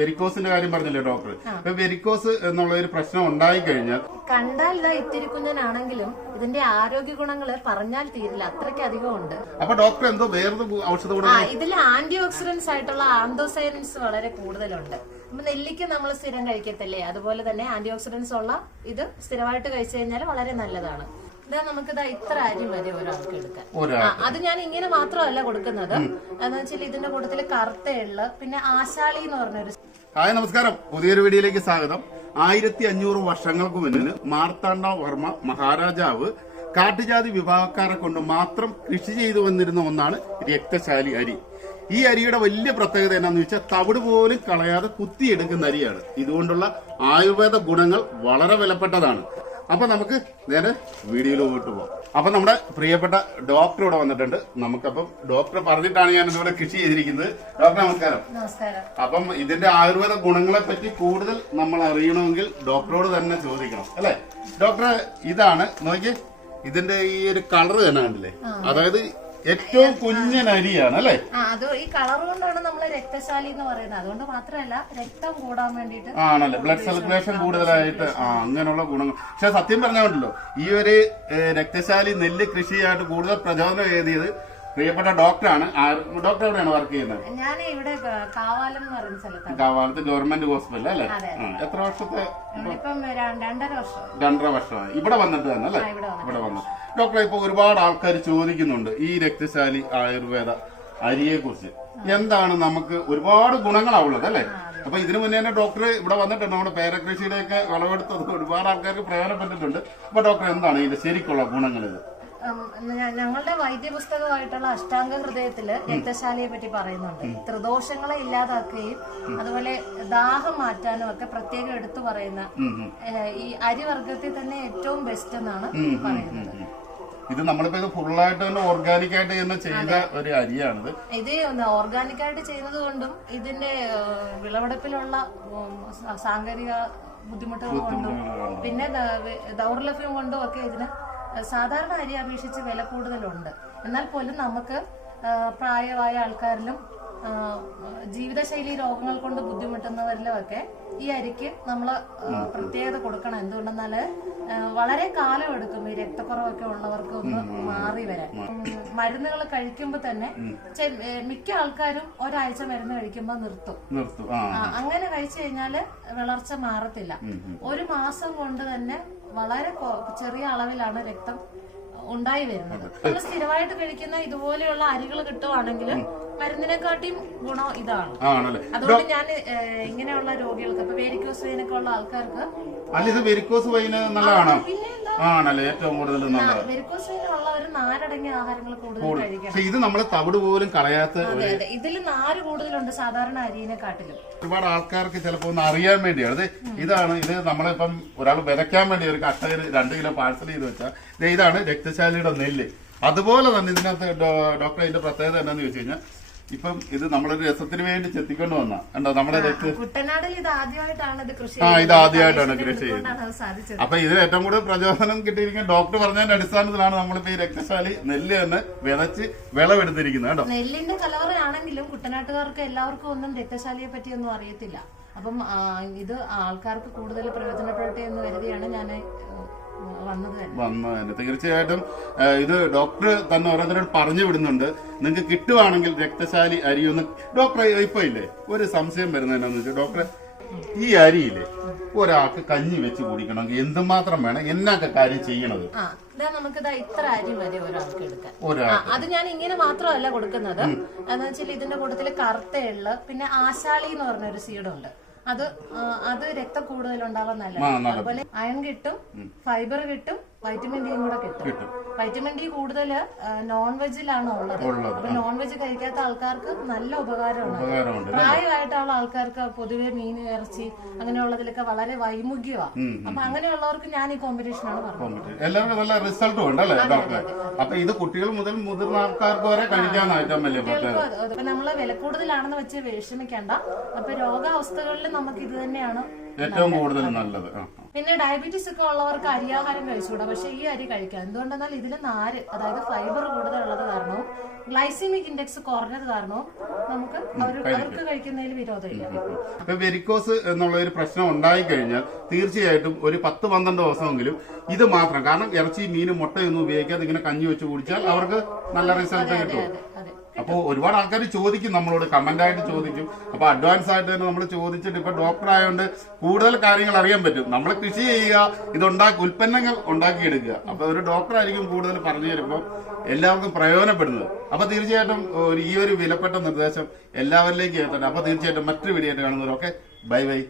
വെരിക്കോസിന്റെ കാര്യം പറഞ്ഞില്ലേ ഡോക്ടർ? അപ്പൊ വെരിക്കോസ് എന്നുള്ള ഒരു പ്രശ്നം ഉണ്ടായി കഴിഞ്ഞാൽ കണ്ടാൽ ഇതാ ഇത്തിരി കുഞ്ഞനാണെങ്കിലും ഇതിന്റെ ആരോഗ്യ ഗുണങ്ങള് പറഞ്ഞാൽ തീരില്ല, അത്രയ്ക്ക് അധികം ഉണ്ട്. അപ്പൊ ഡോക്ടർ എന്തോ വേറെ ഔഷധ ഗുണങ്ങൾ ഇതിൽ ആന്റി ഓക്സിഡന്റ്സ് ആയിട്ടുള്ള ആന്തോസൈനൻസ് വളരെ കൂടുതലുണ്ട്. അപ്പൊ നെല്ലിക്ക നമ്മൾ സ്ഥിരം കഴിക്കത്തില്ലേ, അതുപോലെ തന്നെ ആന്റി ഓക്സിഡന്റ്സ് ഉള്ള ഇത് സ്ഥിരമായിട്ട് കഴിച്ചു കഴിഞ്ഞാൽ വളരെ നല്ലതാണ്. ഇതാ നമുക്കിതാ ഇത്ര അരി മതി ഒരാൾക്ക് എടുക്കാൻ. അത് ഞാൻ ഇങ്ങനെ മാത്രമല്ല കൊടുക്കുന്നത്, എന്ന് വെച്ചാൽ ഇതിന്റെ കൂട്ടത്തില് കറുത്ത എള്ള്, പിന്നെ ആശാളി എന്ന് പറഞ്ഞൊരു. ഹായ്, നമസ്കാരം. പുതിയൊരു വീഡിയോയിലേക്ക് സ്വാഗതം. 1500 വർഷങ്ങൾക്ക് മുന്നിൽ മാർത്താണ്ഡ വർമ്മ മഹാരാജാവ് കാട്ടുജാതി വിഭാഗക്കാരെ കൊണ്ട് മാത്രം കൃഷി ചെയ്തു വന്നിരുന്ന ഒന്നാണ് രക്തശാലി അരി. ഈ അരിയുടെ വലിയ പ്രത്യേകത എന്നാന്ന് വെച്ചാൽ തവിട് പോലും കളയാതെ കുത്തിയെടുക്കുന്ന അരിയാണ്. ഇതുകൊണ്ടുള്ള ആയുർവേദ ഗുണങ്ങൾ വളരെ വിലപ്പെട്ടതാണ്. അപ്പൊ നമുക്ക് നേരെ വീഡിയോയിലോട്ട് പോകാം. അപ്പൊ നമ്മുടെ പ്രിയപ്പെട്ട ഡോക്ടർ ഇവിടെ വന്നിട്ടുണ്ട്. നമുക്കപ്പം ഡോക്ടർ പറഞ്ഞിട്ടാണ് ഞാൻ ഇതിവിടെ കൃഷി ചെയ്തിരിക്കുന്നത്. ഡോക്ടർ നമസ്കാരം. നമസ്കാരം. അപ്പം ഇതിന്റെ ആയുർവേദ ഗുണങ്ങളെ പറ്റി കൂടുതൽ നമ്മൾ അറിയണമെങ്കിൽ ഡോക്ടറോട് തന്നെ ചോദിക്കണം, അല്ലെ ഡോക്ടർ? ഇതാണ് നോക്കി, ഇതിന്റെ ഈ ഒരു കളർ തന്നെ കണ്ടില്ലേ, അതായത് ഏറ്റവും കുഞ്ഞൻ അരിയാണ് അല്ലെ? അത് ഈ കളർ കൊണ്ടാണ് നമ്മൾ രക്തശാലി എന്ന് പറയുന്നത്. അതുകൊണ്ട് മാത്രമല്ല രക്തം കൂടാൻ വേണ്ടിട്ട് ആണല്ലേ, ബ്ലഡ് സർക്കുലേഷൻ കൂടുതലായിട്ട് അങ്ങനെയുള്ള ഗുണങ്ങൾ. പക്ഷെ സത്യം പറഞ്ഞാണ്ടല്ലോ, ഈ ഒരു രക്തശാലി നെല്ല് കൃഷിയായിട്ട് കൂടുതൽ പ്രചോദനം എഴുതിയത് പ്രിയപ്പെട്ട ഡോക്ടറാണ്. ഡോക്ടർ എവിടെയാണ് വർക്ക് ചെയ്യുന്നത്? ഞാൻ ഇവിടെ കാവാലം എന്ന് പറയുന്ന സ്ഥലത്താണ്. കാവാലത്ത് ഗവൺമെന്റ് ഹോസ്പിറ്റൽ അല്ലേ? എത്ര വർഷത്തെ? 2.5 വർഷമായി ഇവിടെ വന്നിട്ട് തന്നെ അല്ലെ? ഇവിടെ വന്നു. ഡോക്ടറെ, ഇപ്പൊ ഒരുപാട് ആൾക്കാർ ചോദിക്കുന്നുണ്ട് ഈ രക്തശാലി ആയുർവേദ അരിയെ കുറിച്ച്. എന്താണ്, നമുക്ക് ഒരുപാട് ഗുണങ്ങളാവുള്ളത് അല്ലെ? അപ്പൊ ഇതിനു മുന്നേ തന്നെ ഡോക്ടർ ഇവിടെ വന്നിട്ടുണ്ട്. നമ്മുടെ പേരകൃഷിയുടെയൊക്കെ വിളവെടുത്തത് ഒരുപാട് ആൾക്കാർക്ക് പ്രയോജനപ്പെട്ടിട്ടുണ്ട്. അപ്പൊ ഡോക്ടർ, എന്താണ് ഇതിന്റെ ശരിക്കുള്ള ഗുണങ്ങൾ? ഇത് ഞങ്ങളുടെ വൈദ്യപുസ്തകമായിട്ടുള്ള അഷ്ടാംഗ ഹൃദയത്തില് രക്തശാലിയെ പറ്റി പറയുന്നുണ്ട്. ത്രിദോഷങ്ങളെ ഇല്ലാതാക്കുകയും അതുപോലെ ദാഹം മാറ്റാനും ഒക്കെ പ്രത്യേകം എടുത്തു പറയുന്ന ഈ അരിവർഗത്തിൽ തന്നെ ഏറ്റവും ബെസ്റ്റ് എന്നാണ് പറയുന്നത്. ഇത് നമ്മളിപ്പോ ഇത് ഫുള്ളായിട്ട് തന്നെ ഓർഗാനിക് ആയിട്ട് തന്നെ ചെയ്ത ഒരു അരിയാണിത്. ഇത് ഓർഗാനിക് ആയിട്ട് ചെയ്യുന്നത് കൊണ്ടും ഇതിന്റെ വിളവെടുപ്പിലുള്ള സാങ്കേതിക ബുദ്ധിമുട്ടുകൾ കൊണ്ടും പിന്നെ ദൗർലഭ്യം കൊണ്ടും ഒക്കെ ഇതിന് സാധാരണ അരി അപേക്ഷിച്ച് വില കൂടുതലുണ്ട്. എന്നാൽ പോലും നമുക്ക് പ്രായമായ ആൾക്കാരിലും ജീവിതശൈലി രോഗങ്ങൾ കൊണ്ട് ബുദ്ധിമുട്ടുന്നവരിലും ഒക്കെ ഈ അരിക്ക് നമ്മൾ പ്രത്യേകത കൊടുക്കണം. എന്തുകൊണ്ടെന്നാല് വളരെ കാലം എടുക്കും ഈ രക്തക്കുറവൊക്കെ ഉള്ളവർക്ക് ഒന്ന് മാറി വരാൻ. മരുന്നുകൾ കഴിക്കുമ്പോ തന്നെ മിക്ക ആൾക്കാരും ഒരാഴ്ച മരുന്ന് കഴിക്കുമ്പോ നിർത്തും. അങ്ങനെ കഴിച്ചു കഴിഞ്ഞാല് വളർച്ച മാറത്തില്ല. 1 മാസം കൊണ്ട് തന്നെ വളരെ ചെറിയ അളവിലാണ് രക്തം ഉണ്ടായി വരുന്നത്. നമ്മൾ സ്ഥിരമായിട്ട് കഴിക്കുന്ന ഇതുപോലെയുള്ള അരികൾ കിട്ടുവാണെങ്കിൽ മരുന്നിനെക്കാട്ടിയും ഗുണം ഇതാണ്. അതുകൊണ്ട് ഞാൻ ഇങ്ങനെയുള്ള രോഗികൾക്ക്, ഇപ്പൊ വെരിക്കോസ് വെയിനൊക്കെ ഉള്ള ആൾക്കാർക്ക് ആണല്ലേ ഏറ്റവും കൂടുതൽ വെരിക്കോസ് വെയിൻ ഉള്ളവർ നാരടങ്ങിയ ആഹാരങ്ങൾ കൂടുതൽ കഴിക്കണം. ഇത് നമ്മൾ തവിട് പോലും കളയാത്ത, ഇതിൽ നാര് കൂടുതലുണ്ട് സാധാരണ അരിനെക്കാട്ടിലും. ഒരുപാട് ആൾക്കാർക്ക് ചിലപ്പോ ഒന്ന് അറിയാൻ വേണ്ടിയാണ് ഇതാണ്. ഇത് നമ്മളിപ്പം ഒരാൾ വിതയ്ക്കാൻ വേണ്ടി ഒരു കട്ടയിൽ 2 കിലോ പാഴ്സൽ ചെയ്ത് വെച്ചാൽ ഇതാണ് രക്തശാലിയുടെ നെല്ല്. അതുപോലെ തന്നെ ഇതിനകത്ത് ഡോക്ടർ അതിന്റെ പ്രത്യേകത എന്താണെന്ന് ചോദിച്ചു കഴിഞ്ഞാൽ, ഇപ്പം ഇത് നമ്മളൊരു രസത്തിന് വേണ്ടി ചെത്തിക്കൊണ്ട് വന്ന കണ്ടോ നമ്മുടെ കുട്ടനാടിൽ ഇത് ആദ്യമായിട്ടാണ് കൃഷി ചെയ്യുന്നത്. അപ്പൊ ഇതിന് ഏറ്റവും കൂടുതൽ പ്രചോദനം കിട്ടിയിരിക്കുന്ന ഡോക്ടർ പറഞ്ഞതിന്റെ അടിസ്ഥാനത്തിലാണ് നമ്മളിപ്പോ ഈ രക്തശാലി നെല്ല് തന്നെ വിതച്ച് വിളവെടുത്തിരിക്കുന്നത് കേട്ടോ. നെല്ലിന്റെ കലവറയാണെങ്കിലും കുട്ടനാട്ടുകാർക്ക് എല്ലാവർക്കും ഒന്നും രക്തശാലിയെ പറ്റി ഒന്നും അറിയത്തില്ല. അപ്പം ഇത് ആൾക്കാർക്ക് കൂടുതൽ പ്രയോജനപ്പെടട്ടെ എന്ന് കരുതിയാണ് ഞാൻ വന്നത്. തീർച്ചയായിട്ടും ഇത് ഡോക്ടർ തന്നെ ഓരോരുത്തരോട് പറഞ്ഞു വിടുന്നുണ്ട്. നിങ്ങൾക്ക് കിട്ടുവാണെങ്കിൽ രക്തശാലി അരി ഒന്ന്. ഡോക്ടർ, ഇപ്പൊ ഇല്ലേ ഒരു സംശയം വരുന്നത് എന്താണെന്ന് വെച്ചാൽ, ഡോക്ടർ ഈ അരിയില്ലേ ഒരാൾക്ക് കഞ്ഞി വെച്ച് കുടിക്കണമെങ്കിൽ എന്തുമാത്രം വേണം, എന്നൊക്കെ കാര്യം ചെയ്യണത്? നമുക്കിതാ ഇത്ര അരി മതി ഒരാൾക്ക് എടുക്കാൻ. അത് ഞാൻ ഇങ്ങനെ മാത്രമല്ല കൊടുക്കുന്നത്, എന്ന് വെച്ചാൽ ഇതിന്റെ കൂട്ടത്തില് കറുത്ത എള്ള്, പിന്നെ ആശാളി എന്ന് പറഞ്ഞൊരു സീഡുണ്ട്. അത് രക്തം കൂടുതൽ ഉണ്ടാവാൻ നല്ലതാണ്. അതുപോലെ അയൺ കിട്ടും, ഫൈബർ കിട്ടും, വൈറ്റമിൻ ഡിയും കൂടെ കിട്ടും. വൈറ്റമിൻ ഡി കൂടുതൽ നോൺ വെജിലാണ് ഉള്ളത്. അപ്പൊ നോൺ വെജ് കഴിക്കാത്ത ആൾക്കാർക്ക് നല്ല ഉപകാരമാണ്. പ്രായമായിട്ടുള്ള ആൾക്കാർക്ക് പൊതുവെ മീൻ, ഇറച്ചി അങ്ങനെയുള്ളതിലൊക്കെ വളരെ വൈമുഖ്യമാണ്. അപ്പൊ അങ്ങനെയുള്ളവർക്ക് ഞാൻ ഈ കോമ്പിനേഷനാണ് പറഞ്ഞത്. എല്ലാവർക്കും നല്ല റിസൾട്ടും ഉണ്ടല്ലേ ഡോക്ടർ? അപ്പൊ ഇത് കുട്ടികൾ മുതൽ മുതിർന്ന ആൾക്കാർക്ക് വരെ കഴിക്കാൻ ഏറ്റവും വലിയ അപ്പൊ നമ്മള് വില കൂടുതലാണെന്ന് വെച്ച് വിഷമിക്കേണ്ട. അപ്പൊ രോഗാവസ്ഥകളിൽ നമുക്ക് ഇത് തന്നെയാണ് ഏറ്റവും കൂടുതൽ നല്ലത്. പിന്നെ ഡയബറ്റീസ് ഒക്കെ ഉള്ളവർക്ക് അരിയാഹാരം കഴിച്ചുകൂടാ, പക്ഷെ ഈ അരി കഴിക്കാം. എന്തുകൊണ്ടെന്നാൽ ഇതിൽ നാര്, അതായത് ഫൈബർ കൂടുതലുള്ളത് കാരണവും ഗ്ലൈസീമിക് ഇൻഡെക്സ് കുറഞ്ഞത് കാരണവും നമുക്ക് അവർക്ക് കഴിക്കുന്നതിൽ വിരോധമില്ല. ഇപ്പൊ വെരിക്കോസ് എന്നുള്ള ഒരു പ്രശ്നം ഉണ്ടായി കഴിഞ്ഞാൽ തീർച്ചയായിട്ടും ഒരു 10-12 ദിവസമെങ്കിലും ഇത് മാത്രം, കാരണം ഇറച്ചി മീനും മുട്ടയൊന്നും ഉപയോഗിക്കാതെ ഇങ്ങനെ കഞ്ഞി വെച്ച് കുടിച്ചാൽ അവർക്ക് നല്ല റിസൾട്ട് കിട്ടും. അപ്പോൾ ഒരുപാട് ആൾക്കാർ ചോദിക്കും, നമ്മളോട് കമന്റ് ആയിട്ട് ചോദിക്കും. അപ്പൊ അഡ്വാൻസ് ആയിട്ട് തന്നെ നമ്മൾ ചോദിച്ചിട്ട് ഇപ്പൊ ഡോക്ടർ ആയതുകൊണ്ട് കൂടുതൽ കാര്യങ്ങൾ അറിയാൻ പറ്റും. നമ്മൾ കൃഷി ചെയ്യുക, ഉൽപ്പന്നങ്ങൾ ഉണ്ടാക്കിയെടുക്കുക. അപ്പൊ ഒരു ഡോക്ടർ ആയിരിക്കും കൂടുതൽ പറഞ്ഞു തരുമ്പോൾ എല്ലാവർക്കും പ്രയോജനപ്പെടുന്നത്. അപ്പൊ തീർച്ചയായിട്ടും ഈ ഒരു വിലപ്പെട്ട നിർദ്ദേശം എല്ലാവരിലേക്കും എത്തട്ടെ. അപ്പൊ തീർച്ചയായിട്ടും മറ്റൊരു വീഡിയോ ആയിട്ട് കാണുന്നവരൊക്കെ ബൈ ബൈ.